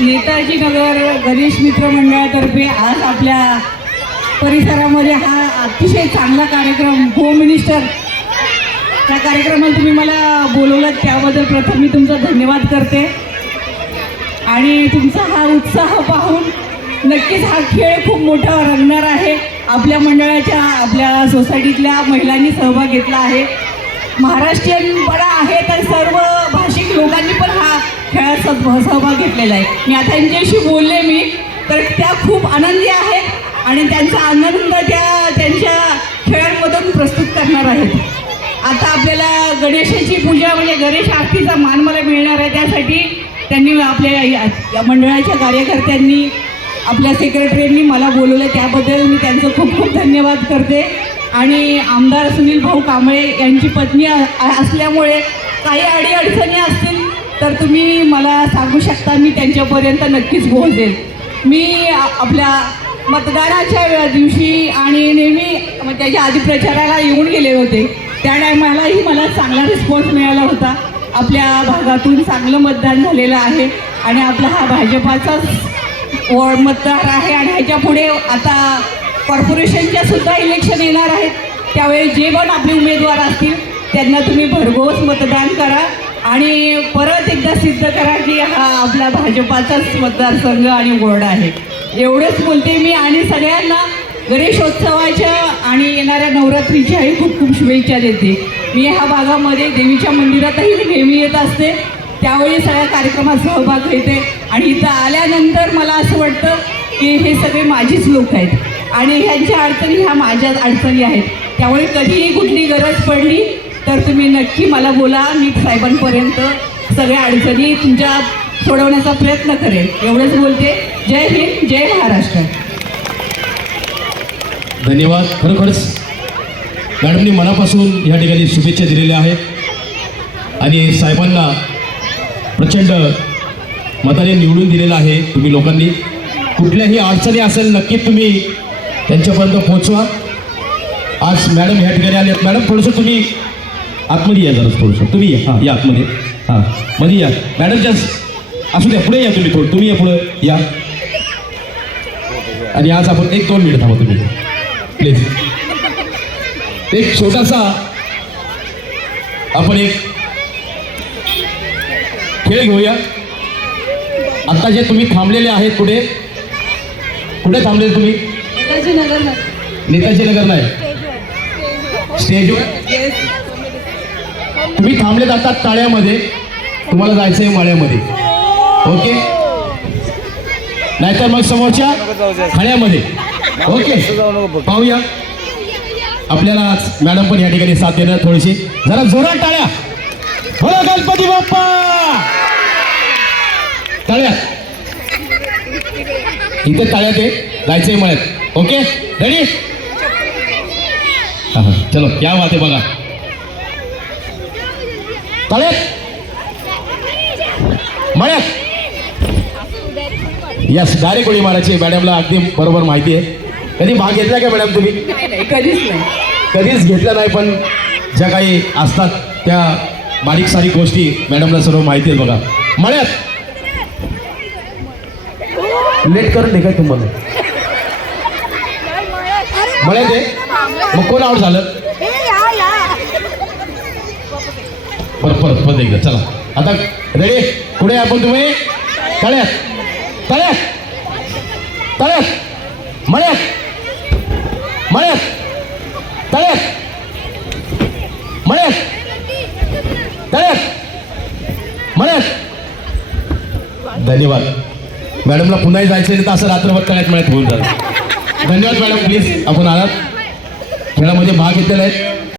नेताजी नगर गणेश मित्र मंडळातर्फे आज आपल्या परिसरामध्ये हा अतिशय चांगला कार्यक्रम होम मिनिस्टर त्या कार्यक्रमाला तुम्ही मला बोलवलं त्याबद्दल प्रथम मी तुमचा धन्यवाद करते. आणि तुमचा हा उत्साह पाहून नक्कीच हा खेळ खूप मोठा रंगणार आहे. आपल्या मंडळाच्या आपल्या सोसायटीतल्या महिलांनी सहभाग घेतला आहे. महाराष्ट्रीयनपणा आहे तर सर्व भाषिक लोकांनी पण हा खेळात सह- सहभाग घेतलेला आहे. मी आता यांच्याशी बोलले मी तर त्या खूप आनंदी आहेत आणि त्यांचा आनंद त्या त्यांच्या खेळांमधून प्रस्तुत करणार आहेत. आता आपल्याला गणेशाची पूजा म्हणजे गणेश आरतीचा मान मला मिळणार आहे. त्यासाठी त्यांनी आपल्या मंडळाच्या कार्यकर्त्यांनी आपल्या सेक्रेटरींनी मला बोलवलं. त्याबद्दल मी त्यांचं खूप खूप धन्यवाद करते. आणि आमदार सुनील भाऊ कांबळे यांची पत्नी असल्यामुळे काही अडीअडचणी असतील तर तुम्ही मला सांगू शकता मी त्यांच्यापर्यंत नक्कीच पोहोचेल. मी आपल्या मतदानाच्या दिवशी आणि नेहमी म्हणजे त्याच्या आधी प्रचाराला येऊन गेले होते. त्या टायमालाही मला चांगला रिस्पॉन्स मिळाला होता. आपल्या भागातून चांगलं मतदान झालेलं आहे आणि आपला हा भाजपाचाच वॉर्ड मतदार आहे आणि ह्याच्या पुढे आता कॉर्पोरेशनच्या सुद्धा इलेक्शन येणार आहेत. त्यावेळी जे पण आपले उमेदवार असतील त्यांना तुम्ही भरघोस मतदान करा. आणि परत एकदा सिद्ध करा की हा आपला भाजपाचाच मतदारसंघ आणि वॉर्ड आहे. एवढंच बोलते मी आणि सगळ्यांना गणेशोत्सवाच्या आणि येणाऱ्या नवरात्रीच्याही खूप खूप शुभेच्छा देते. मी ह्या भागामध्ये देवीच्या मंदिरातही नेहमी येत असते. त्यावेळी सगळ्या कार्यक्रमात सहभाग घेते. आणि इथं आल्यानंतर मला असं वाटतं की हे सगळे माझीच लोक आहेत. आणि ह्यांच्या अडचणी ह्या माझ्याच अडचणी आहेत. त्यामुळे कधीही कुठली गरज पडली तर तुम्ही नक्की मला बोला मी साहेबांपर्यंत सगळ्या अडचणी तुमच्या सोडवण्याचा प्रयत्न करेन. एवढंच बोलते. जय हिंद जय महाराष्ट्र. धन्यवाद. खरोखरच मॅडमनी मनापासून या ठिकाणी शुभेच्छा दिलेल्या आहेत. आणि साहेबांना प्रचंड मताने निवडून दिलेलं आहे तुम्ही लोकांनी. कुठल्याही अडचणी असेल नक्की तुम्ही त्यांच्यापर्यंत पोहोचवा. आज मॅडम ह्या ठिकाणी आले मॅडम थोडंसं तुम्ही आतमध्ये या जरा थोडंसं. तुम्ही या. हां या आतमध्ये. हां. मध्ये या. मॅडमच्या असू द्या पुढे या तुम्ही थोडं. तुम्ही या पुढे. या. आणि आज आपण एक दोन मिनिट थांबा तुम्ही. प्लीज एक छोटासा आपण एक खेळ घेऊया. आता जे तुम्ही थांबलेले आहेत कुठे कुठे थांबलेले तुम्ही? नेताजी नगर. नाही. स्टेजवर. तुम्ही थांबले आता ताळ्यामध्ये तुम्हाला जायचं आहे माळ्यामध्ये. ओके? नाहीतर मग समोरच्या खाण्यामध्ये. ओके? पाहूया. आपल्याला मॅडम पण या ठिकाणी साथ देणार थोडीशी. जरा जोरात टाळ्या. हो गणपती बाप्पा! टाळ्या. इथे टाळ्यात आहे जायचंय मळ्यात. ओके? रेडी चलो क्या वाते बघा. टाळ्यात मळ्यात यस डायरेक्ट उडी मारायची मॅडमला अगदी बरोबर माहिती आहे. कधी भाग घेतला का मॅडम तुम्ही? नाही नाही कधीच नाही. कधीच घेतल्या नाही पण ज्या काही असतात त्या बारीक सारीक गोष्टी मॅडमला सर्व माहिती आहे बघा. मळ्यात लेट करून दे काय तुम्हाला? मळ्यात आहे मग कोण आउट झालं? परत परत परत एकदा चला. आता रेडी पुढे आपण तुम्ही? तळ्यात. तळ्यात. तळ्यात. मळ्यात. मळ्यात. तळ्यात. मळ्यात. तळ्यात. मळ्यात. धन्यवाद. मॅडमला पुन्हाही जायचं आहे तर असं रात्रभर तळ्यात मळ्यात होऊन जाईल धन्यवाद मॅडम प्लीज आपण आलात. खेळामध्ये भाग घेतलेला आहे.